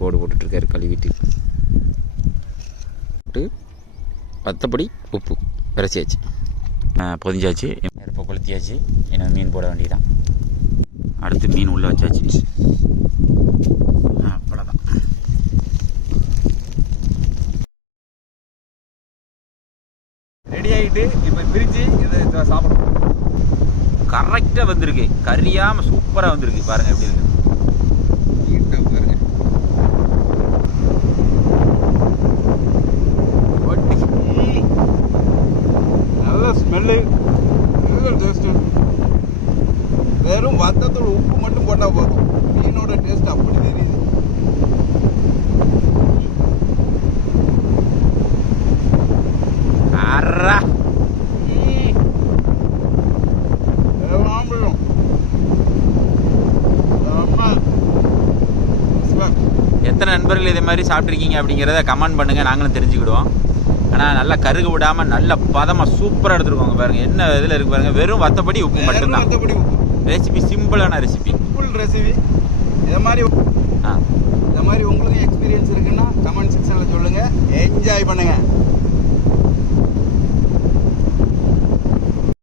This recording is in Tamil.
கோடு போட்டுட்ருக்காரு கழுவிட்டு. மற்றபடி உப்பு விரைச்சியாச்சு, பொதிஞ்சாச்சு, நெருப்பை கொளுத்தியாச்சு. இன்னும் மீன் போட வேண்டியதான். அடுத்து மீன் உள்ளே வச்சாச்சு. அவ்வளோதான். ரெடி ஆகிட்டு இப்போ பிரித்து இதை சாப்பிடணும். கரெக்டாக வந்திருக்கு, கறியாமல் சூப்பராக வந்திருக்கு. பாருங்கள் எப்படி இருக்கு, நீட்டாக பாருங்க. நல்ல ஸ்மெல்லு, நல்ல டேஸ்ட்டு. வெறும் வத்தத்தோட உப்பு மட்டும் போட்டால் போதும், மீனோட டேஸ்ட் அப்படி தெரியுது. அறா எத்தனை நண்பர்கள் இதே மாதிரி சாப்பிட்ருக்கீங்க அப்படிங்கிறத கமெண்ட் பண்ணுங்கள், நாங்களும் தெரிஞ்சுக்கிடுவோம். ஆனால் நல்லா கருக விடாமல் நல்ல பதமாக சூப்பராக எடுத்துருக்கோங்க. பாருங்கள் என்ன இதில் இருக்குது பாருங்கள், வெறும் வத்தப்படி உப்பு மட்டும்தான். ரெசிபி சிம்பிளான ரெசிபி, சிம்பிள் ரெசிபி. இதை மாதிரி உங்களுக்கு எக்ஸ்பீரியன்ஸ் இருக்குன்னா கமெண்ட் செக்ஷனில் சொல்லுங்கள். என்ஜாய் பண்ணுங்கள்.